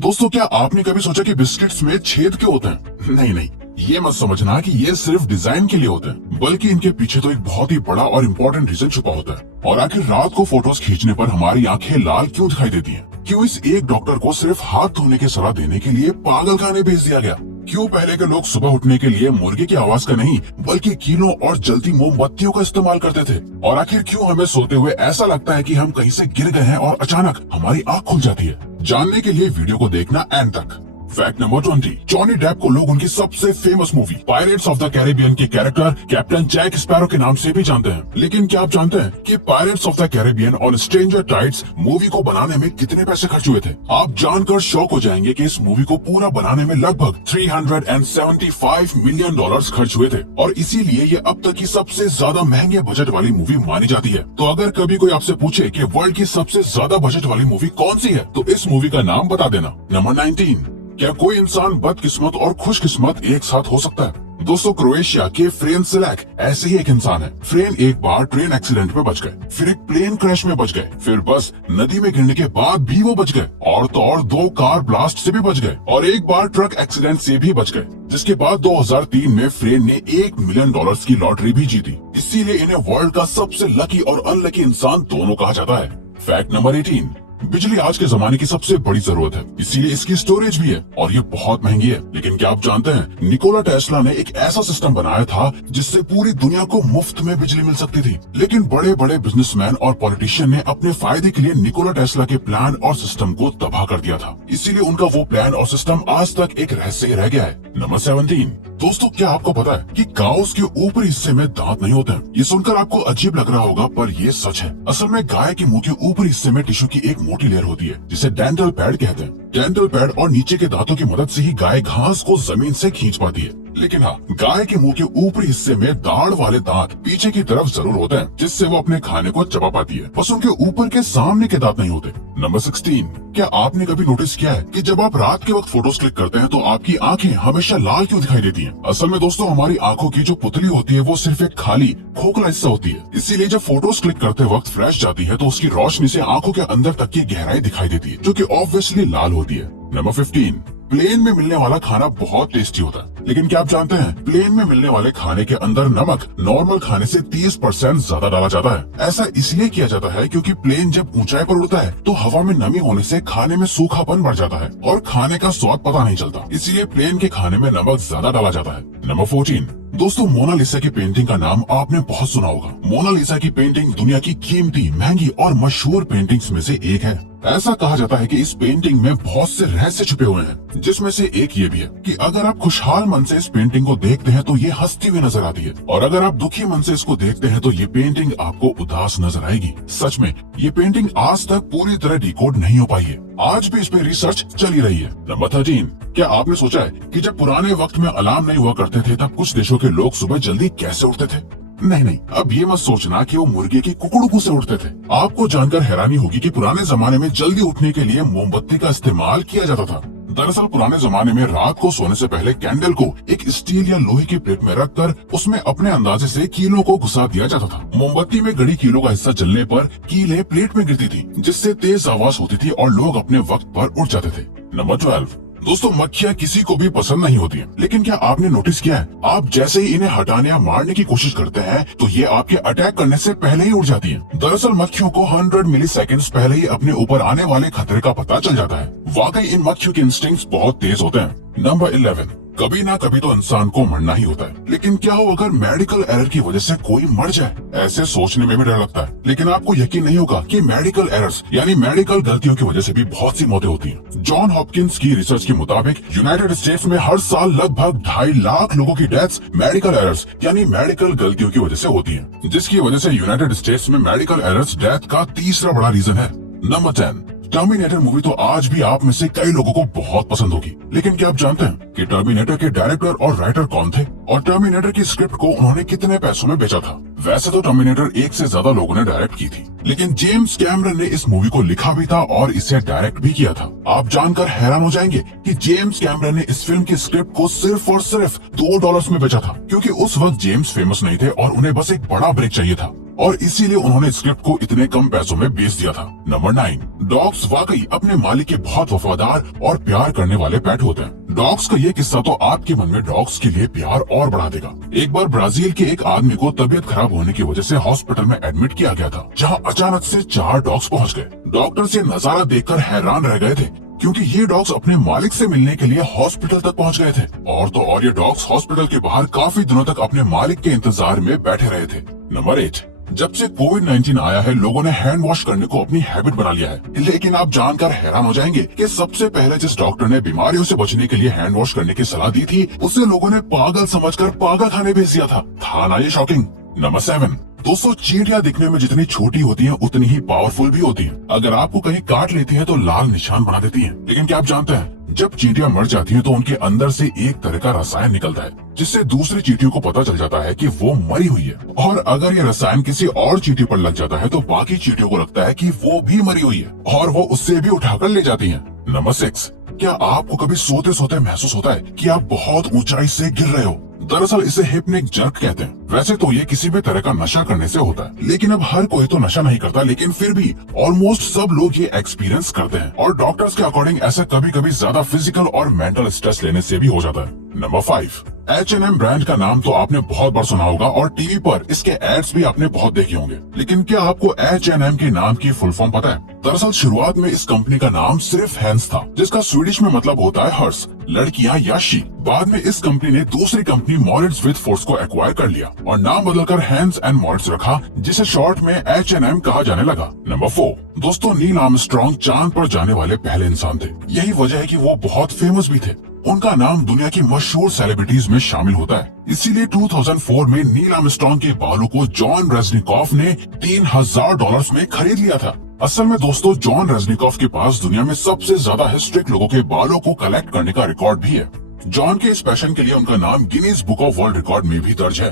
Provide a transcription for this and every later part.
दोस्तों, क्या आपने कभी सोचा कि बिस्किट्स में छेद क्यों होते हैं? नहीं नहीं, ये मत समझना कि ये सिर्फ डिजाइन के लिए होते हैं, बल्कि इनके पीछे तो एक बहुत ही बड़ा और इम्पोर्टेंट रीजन छुपा होता है। और आखिर रात को फोटोज खींचने पर हमारी आंखें लाल क्यों दिखाई देती हैं? क्यों इस एक डॉक्टर को सिर्फ हाथ धोने की सलाह देने के लिए पागल खाने भेज दिया गया? क्यों पहले के लोग सुबह उठने के लिए मुर्गे की आवाज का नहीं बल्कि कीलों और जलती मोमबत्तियों का इस्तेमाल करते थे? और आखिर क्यों हमें सोते हुए ऐसा लगता है कि हम कहीं से गिर गए हैं और अचानक हमारी आंख खुल जाती है? जानने के लिए वीडियो को देखना एंड तक। Fact number 20। जॉनी डेप को लोग उनकी सबसे famous movie pirates of the Caribbean के कैरेक्टर कैप्टन जैक स्पैरो के नाम से भी जानते हैं। लेकिन क्या आप जानते हैं कि पायरेट्स ऑफ द कैरेबियन और स्ट्रेंजर टाइड्स मूवी को बनाने में कितने पैसे खर्च हुए थे? आप जानकर शॉक हो जाएंगे कि इस मूवी को पूरा बनाने में लगभग $375 मिलियन खर्च हुए थे, और इसीलिए ये अब तक की सबसे ज्यादा महंगे बजट वाली मूवी मानी जाती है। तो अगर कभी कोई आपसे पूछे कि वर्ल्ड की सबसे ज्यादा बजट वाली मूवी कौन सी है, तो इस मूवी का नाम बता देना। नंबर 19। क्या कोई इंसान बदकिस्मत और खुशकिस्मत एक साथ हो सकता है? दोस्तों, क्रोएशिया के फ्रेन सिलैक ऐसे ही एक इंसान है। फ्रेन एक बार ट्रेन एक्सीडेंट में बच गए, फिर एक प्लेन क्रैश में बच गए, फिर बस नदी में गिरने के बाद भी वो बच गए, और तो और 2 कार ब्लास्ट से भी बच गए, और एक बार ट्रक एक्सीडेंट से भी बच गए। जिसके बाद 2003 में फ्रेन ने $1 मिलियन की लॉटरी भी जीती। इसीलिए इन्हें वर्ल्ड का सबसे लकी और अनलकी इंसान दोनों कहा जाता है। Fact number 18। बिजली आज के जमाने की सबसे बड़ी जरूरत है, इसीलिए इसकी स्टोरेज भी है, और ये बहुत महंगी है। लेकिन क्या आप जानते हैं, निकोला टेस्ला ने एक ऐसा सिस्टम बनाया था जिससे पूरी दुनिया को मुफ्त में बिजली मिल सकती थी। लेकिन बड़े बड़े बिजनेसमैन और पॉलिटिशियन ने अपने फायदे के लिए निकोला टेस्ला के प्लान और सिस्टम को तबाह कर दिया था। इसीलिए उनका वो प्लान और सिस्टम आज तक एक रहस्य ही रह गया है। नंबर 17। दोस्तों, क्या आपको पता है कि काउस के ऊपरी हिस्से में दांत नहीं होते हैं? ये सुनकर आपको अजीब लग रहा होगा, पर ये सच है। असल में गाय के मुंह के ऊपरी हिस्से में टिश्यू की एक मोटी लेयर होती है जिसे डेंटल पैड कहते हैं। डेंटल पैड और नीचे के दांतों की मदद से ही गाय घास को जमीन से खींच पाती है। लेकिन हाँ, गाय के मुंह के ऊपरी हिस्से में दाढ़ वाले दांत पीछे की तरफ जरूर होते हैं, जिससे वो अपने खाने को चबा पाती है। बस उनके ऊपर के सामने के दांत नहीं होते। नंबर 16। क्या आपने कभी नोटिस किया है कि जब आप रात के वक्त फोटोज क्लिक करते हैं तो आपकी आंखें हमेशा लाल क्यों दिखाई देती हैं? असल में दोस्तों, हमारी आंखों की जो पुतली होती है वो सिर्फ एक खाली खोखला हिस्सा होती है। इसीलिए जब फोटोज क्लिक करते वक्त फ्लैश जाती है तो उसकी रोशनी से आंखों के अंदर तक की गहराई दिखाई देती है, जो कि ऑब्वियसली लाल होती है। नंबर 15। प्लेन में मिलने वाला खाना बहुत टेस्टी होता है, लेकिन क्या आप जानते हैं प्लेन में मिलने वाले खाने के अंदर नमक नॉर्मल खाने से 30% ज्यादा डाला जाता है। ऐसा इसलिए किया जाता है क्योंकि प्लेन जब ऊंचाई पर उड़ता है तो हवा में नमी होने से खाने में सूखापन बढ़ जाता है और खाने का स्वाद पता नहीं चलता। इसीलिए प्लेन के खाने में नमक ज्यादा डाला जाता है। नंबर 14। दोस्तों, मोनालिसा की पेंटिंग का नाम आपने बहुत सुना होगा। मोनालिसा की पेंटिंग दुनिया की कीमती, महंगी और मशहूर पेंटिंग्स में से एक है। ऐसा कहा जाता है कि इस पेंटिंग में बहुत से रहस्य छुपे हुए हैं, जिसमें से एक ये भी है कि अगर आप खुशहाल मन से इस पेंटिंग को देखते हैं तो ये हंसती हुई नजर आती है, और अगर आप दुखी मन से इसको देखते हैं तो ये पेंटिंग आपको उदास नजर आएगी। सच में ये पेंटिंग आज तक पूरी तरह डिकोड नहीं हो पाई है। आज भी इस पे रिसर्च चली रही है। नंबर 13। क्या आपने सोचा है कि जब पुराने वक्त में अलार्म नहीं हुआ करते थे तब कुछ देशों के लोग सुबह जल्दी कैसे उठते थे? नहीं, अब ये मत सोचना कि वो मुर्गे की कुकड़ू से उठते थे। आपको जानकर हैरानी होगी कि पुराने जमाने में जल्दी उठने के लिए मोमबत्ती का इस्तेमाल किया जाता था। दरअसल पुराने जमाने में रात को सोने से पहले कैंडल को एक स्टील या लोहे की प्लेट में रखकर उसमें अपने अंदाजे से कीलों को घुसा दिया जाता था। मोमबत्ती में गड़ी कीलों का हिस्सा जलने पर कीलें प्लेट में गिरती थी, जिससे तेज आवाज होती थी और लोग अपने वक्त पर उठ जाते थे। नंबर 12। दोस्तों, मक्खियाँ किसी को भी पसंद नहीं होती हैं, लेकिन क्या आपने नोटिस किया है आप जैसे ही इन्हें हटाने या मारने की कोशिश करते हैं तो ये आपके अटैक करने से पहले ही उड़ जाती हैं। दरअसल मक्खियों को 100 मिलीसेकंड्स पहले ही अपने ऊपर आने वाले खतरे का पता चल जाता है। वाकई इन मक्खियों के इंस्टिंक्ट्स बहुत तेज होते हैं। नंबर 11। कभी ना कभी तो इंसान को मरना ही होता है, लेकिन क्या हो अगर मेडिकल एरर की वजह से कोई मर जाए? ऐसे सोचने में भी डर लगता है, लेकिन आपको यकीन नहीं होगा कि मेडिकल एरर्स यानी मेडिकल गलतियों की वजह से भी बहुत सी मौतें होती हैं। जॉन हॉपकिंस की रिसर्च के मुताबिक यूनाइटेड स्टेट्स में हर साल लगभग 2.5 लाख लोगों की डेथ्स मेडिकल एरर्स यानी मेडिकल गलतियों की वजह से होती है, जिसकी वजह से यूनाइटेड स्टेट्स में मेडिकल एरर्स डेथ का तीसरा बड़ा रीजन है। नंबर 10। टर्मिनेटर मूवी तो आज भी आप में से कई लोगों को बहुत पसंद होगी, लेकिन क्या आप जानते हैं कि टर्मिनेटर के डायरेक्टर और राइटर कौन थे और टर्मिनेटर की स्क्रिप्ट को उन्होंने कितने पैसों में बेचा था? वैसे तो टर्मिनेटर 1 से ज्यादा लोगों ने डायरेक्ट की थी, लेकिन जेम्स कैमरन ने इस मूवी को लिखा भी था और इसे डायरेक्ट भी किया था। आप जानकर हैरान हो जाएंगे कि जेम्स कैमरन ने इस फिल्म की स्क्रिप्ट को सिर्फ और सिर्फ $2 में बेचा था, क्योंकि उस वक्त जेम्स फेमस नहीं थे और उन्हें बस एक बड़ा ब्रेक चाहिए था, और इसीलिए उन्होंने स्क्रिप्ट को इतने कम पैसों में बेच दिया था। नंबर 9। डॉग्स वाकई अपने मालिक के बहुत वफादार और प्यार करने वाले पेट होते हैं। डॉग्स का ये किस्सा तो आपके मन में डॉग्स के लिए प्यार और बढ़ा देगा। एक बार ब्राजील के एक आदमी को तबीयत खराब होने की वजह से हॉस्पिटल में एडमिट किया गया था, जहां अचानक से 4 डॉग्स पहुंच गए। डॉक्टर ये नजारा देखकर हैरान रह गए थे, क्योंकि ये डॉग्स अपने मालिक से मिलने के लिए हॉस्पिटल तक पहुंच गए थे। और तो और ये डॉग्स हॉस्पिटल के बाहर काफी दिनों तक अपने मालिक के इंतजार में बैठे रहे थे। नंबर 8, जब से कोविड-19 आया है, लोगों ने हैंड वॉश करने को अपनी हैबिट बना लिया है। लेकिन आप जानकर हैरान हो जाएंगे कि सबसे पहले जिस डॉक्टर ने बीमारियों से बचने के लिए हैंड वॉश करने की सलाह दी थी, उसे लोगों ने पागल समझकर पागल खाने भेज दिया था ना ये शॉकिंग। नंबर 7, दोस्तों चींटियां दिखने में जितनी छोटी होती हैं, उतनी ही पावरफुल भी होती हैं। अगर आपको कहीं काट लेती हैं तो लाल निशान बना देती हैं। लेकिन क्या आप जानते हैं, जब चींटियां मर जाती हैं तो उनके अंदर से एक तरह का रसायन निकलता है, जिससे दूसरी चींटियों को पता चल जाता है कि वो मरी हुई है। और अगर ये रसायन किसी और चींटी पर लग जाता है तो बाकी चींटियों को लगता है कि वो भी मरी हुई है, और वो उससे भी उठाकर ले जाती हैं। नंबर 6, क्या आपको कभी सोते सोते महसूस होता है कि आप बहुत ऊंचाई से गिर रहे हो? दरअसल इसे हिप्निक जर्क कहते हैं। वैसे तो ये किसी भी तरह का नशा करने से होता है, लेकिन अब हर कोई तो नशा नहीं करता, लेकिन फिर भी ऑलमोस्ट सब लोग ये एक्सपीरियंस करते हैं। और डॉक्टर्स के अकॉर्डिंग ऐसा कभी कभी ज्यादा फिजिकल और मेंटल स्ट्रेस लेने से भी हो जाता है। नंबर 5, H&M ब्रांड का नाम तो आपने बहुत बार सुना होगा और टीवी पर इसके एड्स भी आपने बहुत देखे होंगे। लेकिन क्या आपको H&M के नाम की फुल फॉर्म पता है? दरअसल शुरुआत में इस कंपनी का नाम सिर्फ हैंस था, जिसका स्वीडिश में मतलब होता है हर्स, लड़कियां या शी। बाद में इस कंपनी ने दूसरी कंपनी मॉरिट्स विद फोर्स को एक्वायर कर लिया और नाम बदलकर हैंस एंड मॉरिट्स रखा, जिसे शॉर्ट में H&M कहा जाने लगा। नंबर 4, दोस्तों नील आर्मस्ट्रांग चांद पर जाने वाले पहले इंसान थे। यही वजह है कि वो बहुत फेमस भी थे। उनका नाम दुनिया की मशहूर सेलिब्रिटीज में शामिल होता है। इसीलिए 2004 में नील आर्मस्ट्रांग के बालों को जॉन रेजनिकॉफ ने $3000 में खरीद लिया था। असल में दोस्तों जॉन रेजनिकॉफ के पास दुनिया में सबसे ज्यादा हिस्ट्रिक लोगों के बालों को कलेक्ट करने का रिकॉर्ड भी है। जॉन के इस पैशन के लिए उनका नाम Guinness book of world record में भी दर्ज है।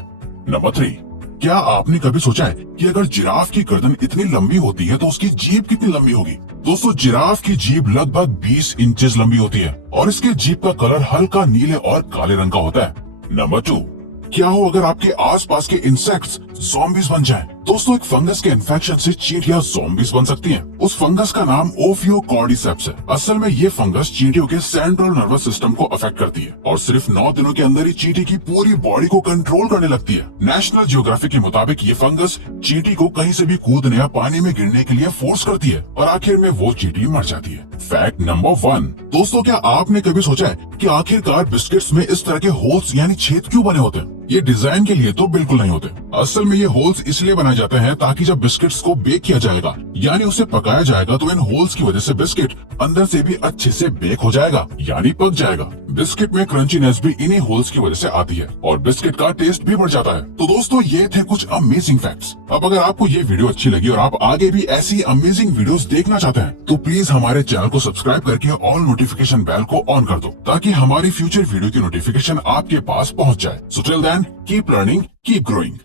नंबर 3, क्या आपने कभी सोचा है कि अगर जिराफ की गर्दन इतनी लंबी होती है तो उसकी जीभ कितनी लंबी होगी? दोस्तों जिराफ की जीभ लगभग 20 इंचेस लंबी होती है और इसके जीभ का कलर हल्का नीले और काले रंग का होता है। नंबर 2, क्या हो अगर आपके आसपास के इंसेक्ट्स ज़ॉम्बीज बन जाएं? दोस्तों एक फंगस के इन्फेक्शन से चींटियां ज़ॉम्बीज बन सकती हैं। उस फंगस का नाम ओफियोकॉर्डिसेप्स है। असल में ये फंगस चींटियों के सेंट्रल नर्वस सिस्टम को अफेक्ट करती है और सिर्फ 9 दिनों के अंदर ही चींटी की पूरी बॉडी को कंट्रोल करने लगती है। नेशनल जियोग्राफिक के मुताबिक ये फंगस चींटी को कहीं से भी कूदने या पानी में गिरने के लिए फोर्स करती है और आखिर में वो चींटी मर जाती है। फैक्ट नंबर 1, दोस्तों क्या आपने कभी सोचा है कि आखिरकार बिस्किट्स में इस तरह के होल्स यानी छेद क्यों बने होते हैं? ये डिजाइन के लिए तो बिल्कुल नहीं होते। असल में ये होल्स इसलिए बनाए जाते हैं ताकि जब बिस्किट्स को बेक किया जाएगा यानी उसे पकाया जाएगा तो इन होल्स की वजह से बिस्किट अंदर से भी अच्छे से बेक हो जाएगा यानी पक जाएगा। बिस्किट में क्रंचीनेस भी इन्हीं होल्स की वजह से आती है और बिस्किट का टेस्ट भी बढ़ जाता है। तो दोस्तों ये थे कुछ अमेजिंग फैक्ट्स। अब अगर आपको ये वीडियो अच्छी लगी और आप आगे भी ऐसी अमेजिंग वीडियोस देखना चाहते हैं तो प्लीज हमारे चैनल को सब्सक्राइब करके ऑल नोटिफिकेशन बेल को ऑन कर दो ताकि हमारी फ्यूचर वीडियो की नोटिफिकेशन आपके पास पहुंच जाए। So till then keep learning, keep growing.